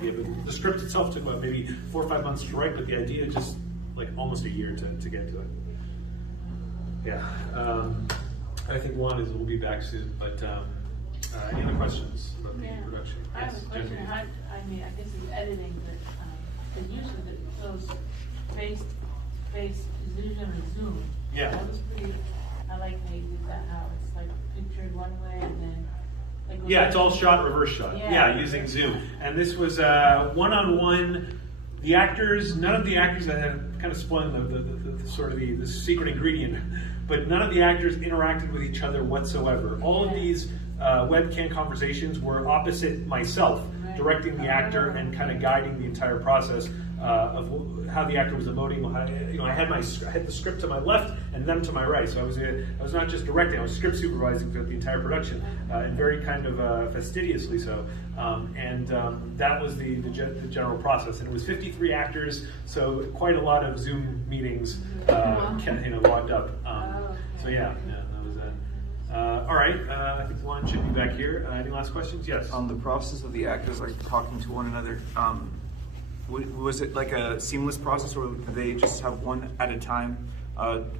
Yeah, but the script itself took about maybe 4 or 5 months to write, but the idea just like almost a year to get to it. Yeah, I think Juan will be back soon. But any other questions about the production? I have a question. I guess it's editing, but usually those face is usually Zoom. Yeah. That was pretty. I like how you did that. How it's like pictured one way and then. Yeah, it's all shot reverse shot. Yeah, using Zoom. And this was one-on-one. The actors, none of the actors, I had kind of spoiling the sort of the secret ingredient, but none of the actors interacted with each other whatsoever. All of these webcam conversations were opposite myself, directing the actor and kind of guiding the entire process of how the actor was emoting. I had the script to my left and them to my right, so I was not just directing; I was script supervising throughout the entire production, and very kind of fastidiously so. That was the general process, and it was 53 actors, so quite a lot of Zoom meetings, logged up. So yeah, that was it. All right, I think Juan should be back here. Any last questions? Yes. On the process of the actors like talking to one another, was it like a seamless process, or did they just have one at a time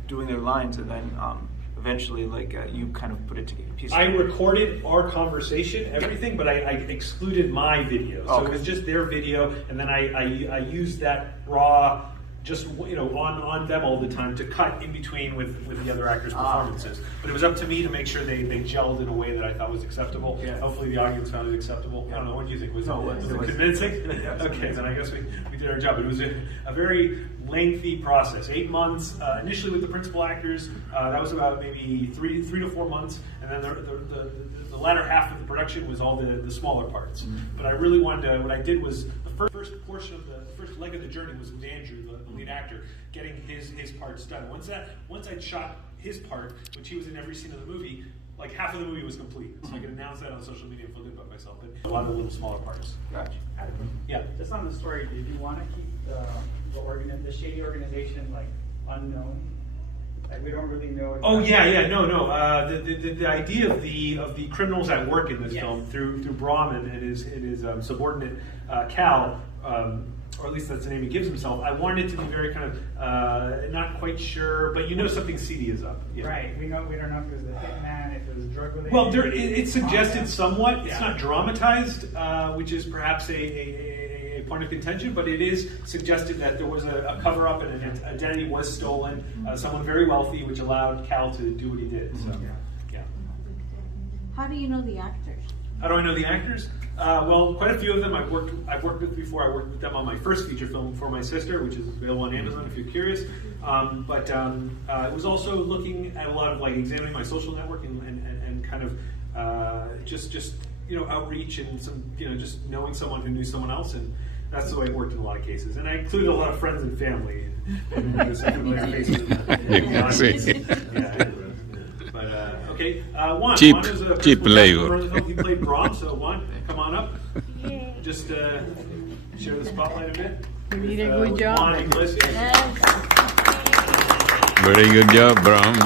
doing their lines, and then eventually you kind of put it together? I recorded our conversation, everything, but I excluded my video. So it was just their video, and then I used that raw, just on them all the time to cut in between with the other actors' performances. But it was up to me to make sure they gelled in a way that I thought was acceptable. Yeah. Hopefully the audience found it acceptable. I don't know, what do you think? Was it convincing? Okay, then I guess we did our job. It was a very lengthy process, 8 months, initially with the principal actors. That was about maybe 3 to 4 months, and then the latter half of the production was all the smaller parts. Mm-hmm. But I really wanted to, what I did was, the first portion of the first leg of the journey was with Andrew, the lead actor, getting his parts done. Once I'd shot his part, which he was in every scene of the movie, like half of the movie was complete. So I could announce that on social media and feel good about myself, but a lot of the little smaller parts. Gotcha. Yeah. Just on the story, did you want to keep the shady organization unknown? We don't really know. Exactly. Oh yeah, no. The idea of the criminals at work in this film through Brahm and his subordinate Cal, or at least that's the name he gives himself. I wanted it to be very kind of not quite sure, but something seedy is up. Yeah. Right. We don't know if it was a hitman, if it was drug related. Well, it's suggested somewhat. It's not dramatized, which is perhaps a point of contention, but it is suggested that there was a cover-up and an identity was stolen, someone very wealthy, which allowed Cal to do what he did. So, yeah. How do you know the actors? How do I know the actors? Well, quite a few of them I've worked with before. I worked with them on my first feature film, For My Sister, which is available on Amazon if you're curious. But it was also looking at a lot of examining my social network and kind of just outreach and some just knowing someone who knew someone else, and that's the way it worked in a lot of cases. And I included a lot of friends and family. But okay, Juan. Cheap labor. He played Brahm, so Juan, come on up. Just share the spotlight a bit. You did a good job. Juan Iglesias. Very good job, Brahm.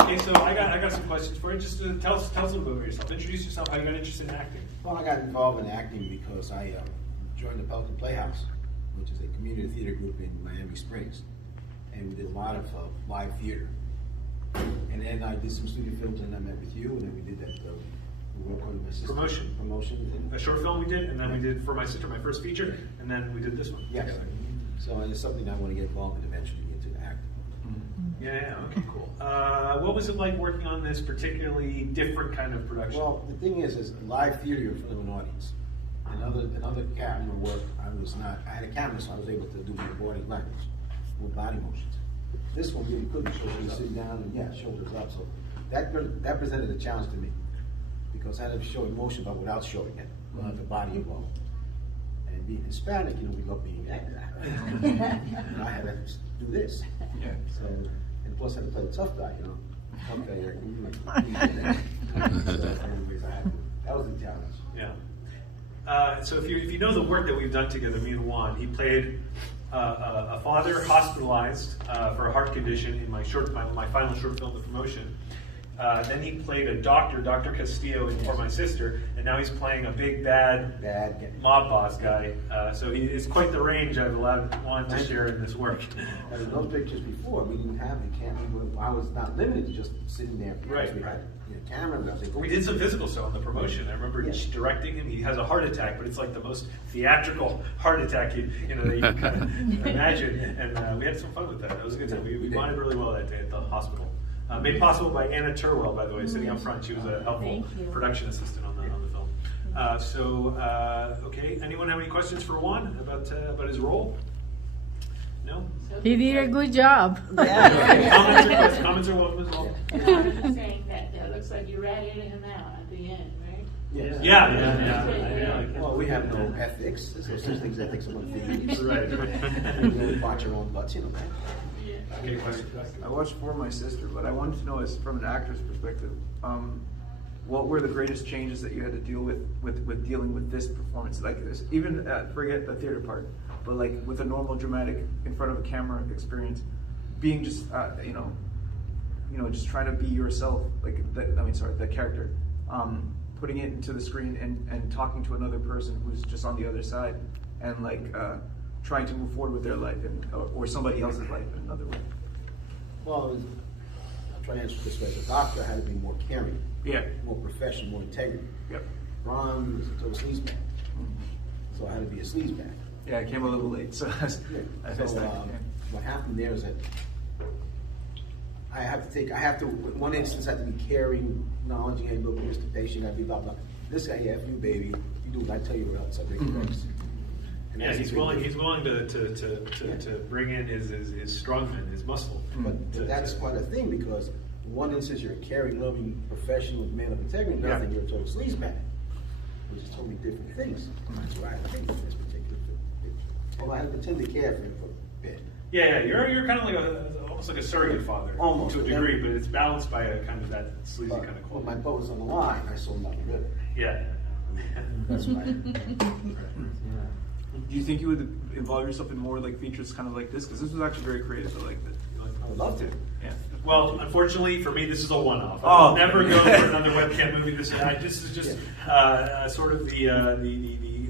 Okay, so I got some questions for you. Just tell us a little bit about yourself. Introduce yourself. How you got interested in acting? Well, I got involved in acting because I joined the Pelican Playhouse, which is a community theater group in Miami Springs, and we did a lot of live theater. And then I did some studio films, and I met with you, and then we did that. We worked with my sister. Promotion. A short film we did, and then we did For My Sister, my first feature, and then we did this one. Yes. So it's something I want to get involved in eventually, get into acting. Yeah, okay, cool. What was it like working on this particularly different kind of production? Well, the thing is live theater in front of an audience. Another camera work, I had a camera, so I was able to do my body language with body motions. This one really couldn't, so you sit down and shoulders up. So that presented a challenge to me because I had to show emotion but without showing it, without the body involved. And being Hispanic, we love being actor. And I had to do this. Yeah. So, and plus I had to play the tough guy, Tough guy. That was the challenge. Yeah. So if you know the work that we've done together, me and Juan, he played a father hospitalized for a heart condition in my final short film, The Promotion. Then he played a doctor, Dr. Castillo, in For My Sister, and now he's playing a big bad mob boss guy. So it's quite the range I've wanted to share in this work. And in those pictures before, we didn't have the camera. I was not limited to just sitting there. Right, We had camera. And I was like, we did some physical stuff on the promotion. I remember directing him. He has a heart attack, but it's like the most theatrical heart attack that you can kind of imagine. And we had some fun with that. It was a good time. We bonded really well that day at the hospital. Made possible by Anna Turwell, by the way, sitting up front. She was a helpful production assistant on the film. Okay. Anyone have any questions for Juan about his role? No? He did a good job. Comments are welcome as well. I'm saying that it looks like you ratted him out at the end, right? yes. Yeah. Well, we have no ethics. There's no such things as ethics among thieves. Right. We only watch our own butts, man. Okay, question. I watched For My Sister, but I wanted to know, as from an actor's perspective, what were the greatest changes that you had to deal with dealing with this performance like this? Even forget the theater part, but like with a normal dramatic in front of a camera experience, being just just trying to be yourself, the character, putting it into the screen and talking to another person who's just on the other side, and trying to move forward with their life or somebody else's life in another way. Well, I'm trying to answer this way. As a doctor, I had to be more caring, more professional, more integrity. Yep. Ron was a total sleazebag, so I had to be a sleazebag. Yeah, I came a little late, so what happened there is that I have to, in one instance, I have to be caring, acknowledging, hey, look, here's the patient, I be blah, blah. This guy, F you, baby, you do what I tell you or else I break your legs. Yeah, he's willing to bring in his strongman, his muscle. But that's quite a thing, because in one instance you're a caring, loving, professional man of integrity, and you're a total sleazebag, which is totally different things. That's why I think in this particular picture. Although I had to pretend to care for him for a bit. Yeah, you're kind of like almost like a surrogate father, Almost, to a degree, but it's balanced by a kind of that sleazy kind of When quality. my boat was on the line, I sold him out the river. Yeah. That's why. Do you think you would involve yourself in more like features kind of like this? Because this was actually very creative. I like that. I would love to. Yeah. Well, unfortunately for me, this is a one-off. Oh. I'll never go for another webcam movie. This is just sort of the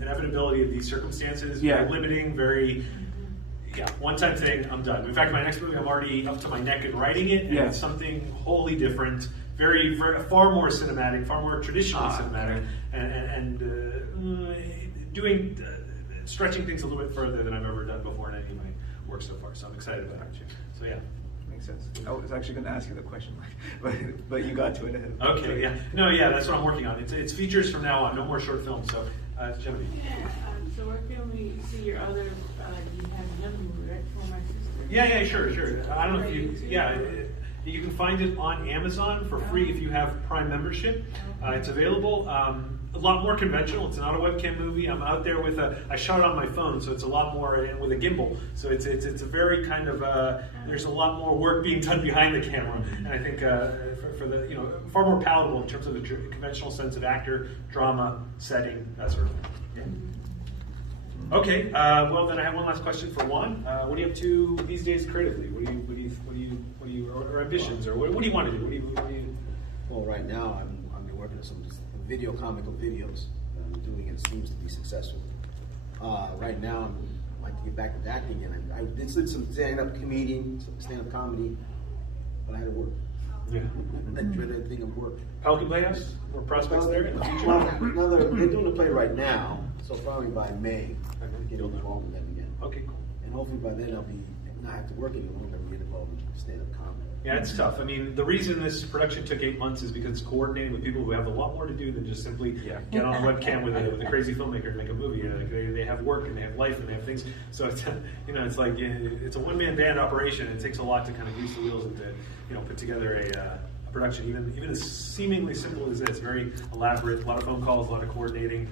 inevitability of these circumstances. Yeah. Very limiting, very one-time thing. I'm done. In fact, my next movie, I'm already up to my neck in writing it, and it's something wholly different. Very, far more cinematic, far more traditionally cinematic, and doing. Stretching things a little bit further than I've ever done before in any of my work so far. So I'm excited about it. So yeah. Makes sense. I was actually going to ask you the question, but you got to it ahead. Okay, yeah. No, yeah, that's what I'm working on. It's features from now on, no more short films. So, Genevieve. Yeah, so where can we see your other, you have another movie, right, For My Sister? Yeah, sure. I don't know if you, you can find it on Amazon for free if you have Prime membership. It's available. A lot more conventional. It's not a webcam movie. I'm out there with I shot it on my phone, so it's a lot more with a gimbal. So it's a very kind of there's a lot more work being done behind the camera, and I think for the far more palatable in terms of the conventional sense of actor, drama, setting, that sort of thing. Yeah. Okay. Well, then I have one last question for Juan. What are you up to these days creatively? What do you or ambitions, or what do you want to do? What do you? Well, right now I've been working on some video comical videos. I'm doing it. It seems to be successful. Right now I'd like to get back to acting again. I did some stand-up comedy, but I had to work. Yeah. That dreaded thing of work. Pelican Playhouse? More prospects there in the future? Well, they're doing the play right now, so probably by May I'm going to get involved in that again. Okay, cool. And hopefully by then I'll not have to work anymore. I'm going to get involved in stand-up comedy. Yeah, it's tough. I mean, the reason this production took 8 months is because it's coordinating with people who have a lot more to do than just simply get on a webcam with a crazy filmmaker and make a movie. They have work and they have life and they have things. So it's it's like it's a one-man band operation. It takes a lot to kind of grease the wheels and to put together a production, even as seemingly simple as this. Very elaborate. A lot of phone calls, a lot of coordinating.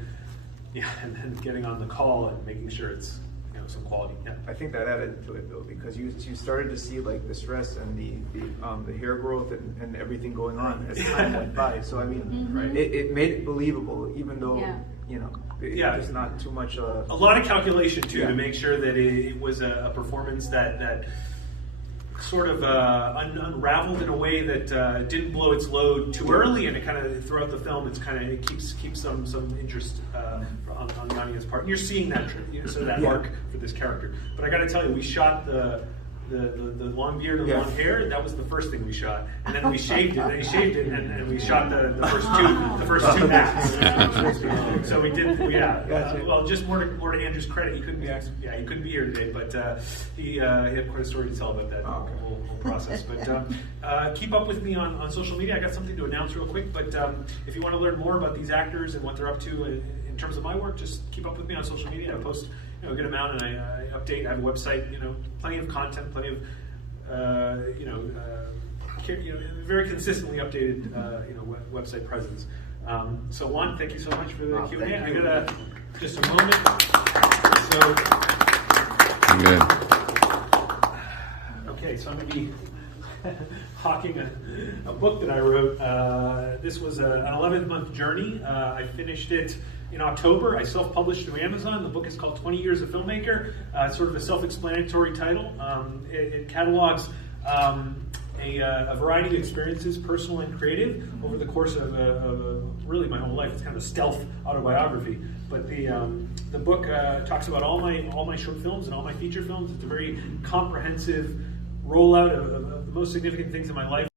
Yeah, and then getting on the call and making sure it's some quality. Yeah. I think that added to it though, because you started to see like the stress and the hair growth and everything going on as time went by. So I mean, it made it believable, even though there's not too much. A lot of calculation too to make sure that it was a performance that sort of unraveled in a way that didn't blow its load too early, and it kind of throughout the film, it keeps some interest on the audience part. And you're seeing that sort of that arc for this character. But I got to tell you, we shot the long beard and long hair. That was the first thing we shot, and then we shaved it. And he shaved it, and we shot the first two acts. So we did, well, just more to Andrew's credit, he couldn't be here today, but he had quite a story to tell about that whole process. But keep up with me on social media. I got something to announce real quick. But if you want to learn more about these actors and what they're up to in terms of my work, just keep up with me on social media. I post a good amount, and I update. I have a website, plenty of content, plenty of, very consistently updated, website presence. So Juan, thank you so much for the Q&A. I got just a moment. So Good. Okay, so I'm going to be hawking a book that I wrote. This was an 11-month journey. I finished it in October. I self-published through Amazon. The book is called 20 Years of Filmmaker. It's sort of a self-explanatory title. It catalogs a variety of experiences, personal and creative, over the course of really my whole life. It's kind of a stealth autobiography. But the book talks about all my short films and all my feature films. It's a very comprehensive rollout of the most significant things in my life.